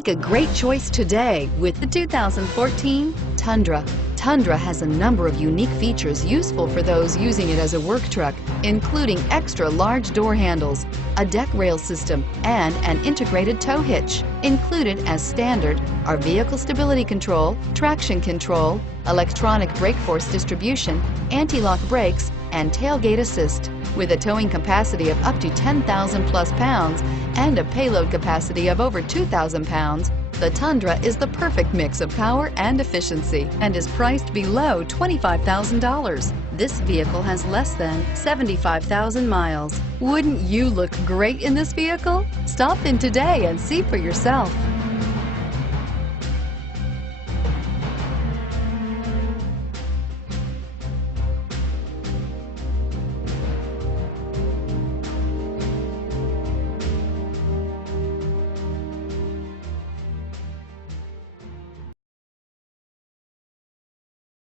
Make a great choice today with the 2014 Tundra. Tundra has a number of unique features useful for those using it as a work truck, including extra large door handles, a deck rail system, and an integrated tow hitch. Included as standard are vehicle stability control, traction control, electronic brake force distribution, anti-lock brakes, and tailgate assist. With a towing capacity of up to 10,000 plus pounds and a payload capacity of over 2,000 pounds, the Tundra is the perfect mix of power and efficiency and is priced below $25,000. This vehicle has less than 75,000 miles. Wouldn't you look great in this vehicle? Stop in today and see for yourself.